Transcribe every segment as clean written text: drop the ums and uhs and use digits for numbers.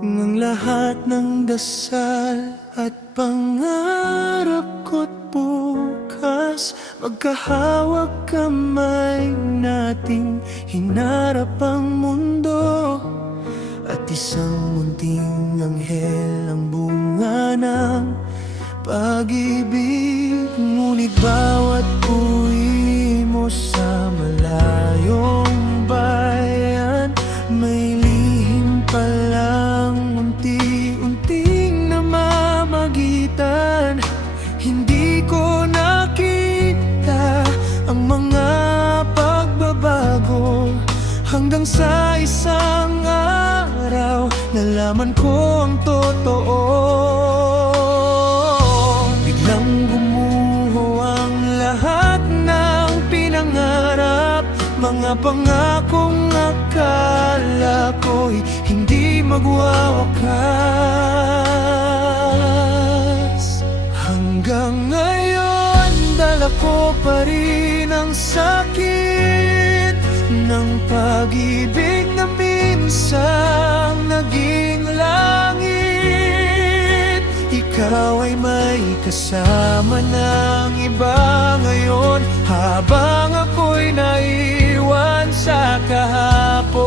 ng lahat ng dasal at pangarap ko't bukas, magkahawag kamay nating hinarap ang mundo. At isang munting anghel ang bunga ng pag-ibig. Ngunit bawat uwi mo sa malayong bayan, may lihim palang unti-unting namamagitan. Hindi ko nakita ang mga pagbabago hanggang sa isang araw nalaman ko ang totoo. Biglang gumuho ang lahat ng pinangarap, mga pangakong akala ko'y hindi magwawakas. Hanggang ngayon dala ko pa rin ang sakit ng pag-ibig na minsang naging langit. Ikaw ay may kasama ng iba ngayon, habang ako'y naiwan sa kahapon.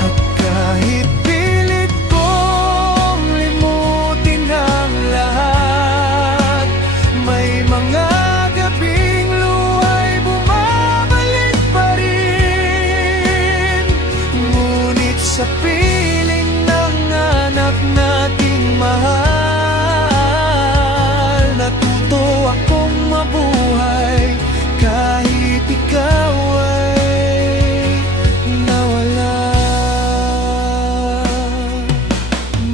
At kahit pilit kong limutin ang lahat, may mga gabing luhay bumabalik pa rin. Ngunit sa piling ng anak nating mahal, natuto akong mabuhay kahit ikaw ay nawala.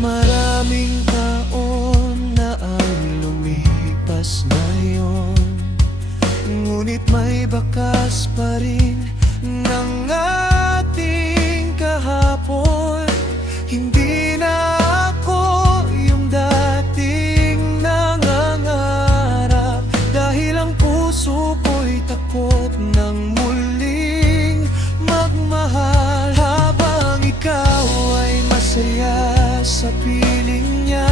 Maraming taon na ang lumipas ngayon, ngunit may bakas pa rin ng ating kahapon. Hindi na ako yung dating nangangarap, dahil ang puso ko'y takot ng muling magmahal. Habang ikaw ay masaya sa piling niya,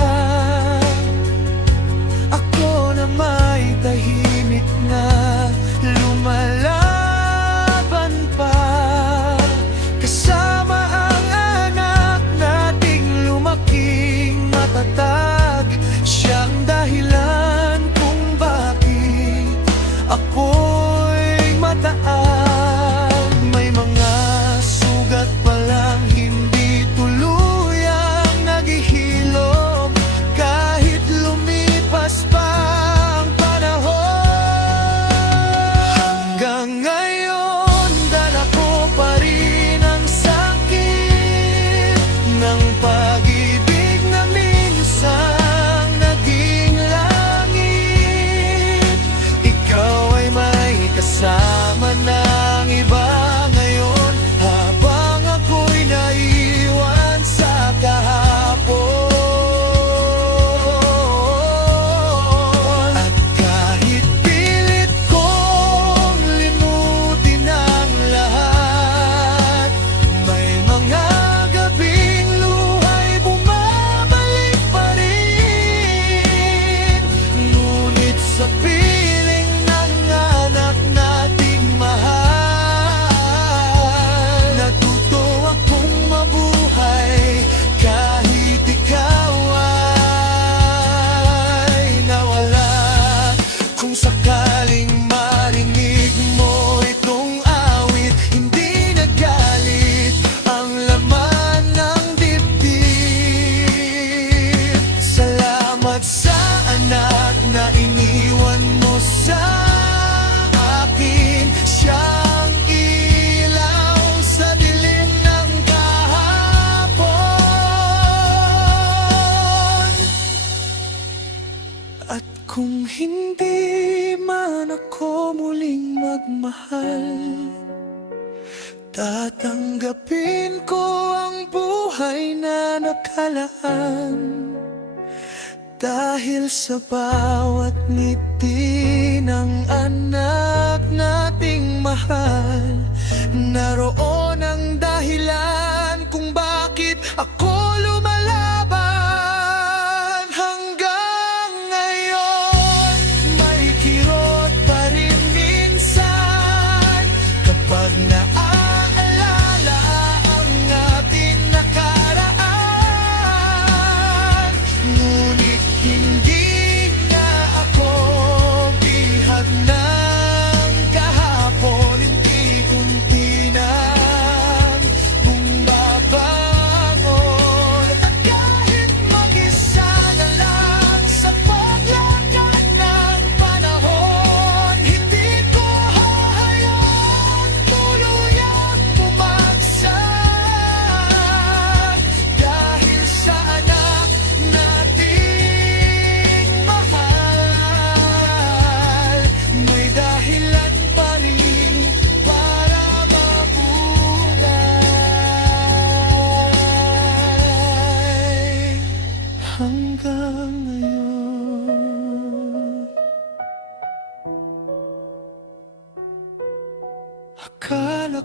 ako na may tahimik na lumalaban pa. Kasama ang anak nating lumaking matatag, siyang dahilan kung bakit ako'y mataag. May mga sugat palang hindi tuluyang naghihilom, kahit lumipas pa ang panahon. Hanggang ngayon dala ko pa rin ang sakit ng pag-ibig na minsang naging langit. Ikaw ay may kasama ng iba ngayon, habang ako'y naiwan sa kahapon. At kahit pilit kong limutin ang lahat, may mga gabing luhay bumabalik pa rin. Ngunit sa piling ng anak nating mahal, natuto akong mabuhay kahit ikaw ay nawala. Kung sakaling marinig mo itong awit, hindi nagalit ang laman ng dibdib. Salamat sa anak na iniwan mo sa akin, siyang ilaw sa dilim ng kahapon. At kung hindi man ako muling magmahal, tatanggapin ko ang buhay na nakalaan. Dahil sa bawat ngiti ng anak nating mahal, naroon ang dahil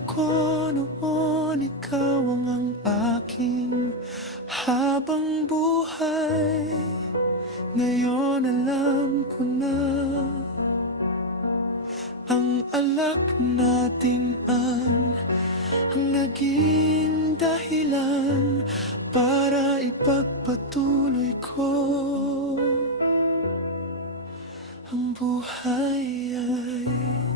ko noon, ikaw ang aking habang buhay. Ngayon alam ko na ang alak natin ang naging dahilan para ipagpatuloy ko ang buhay ay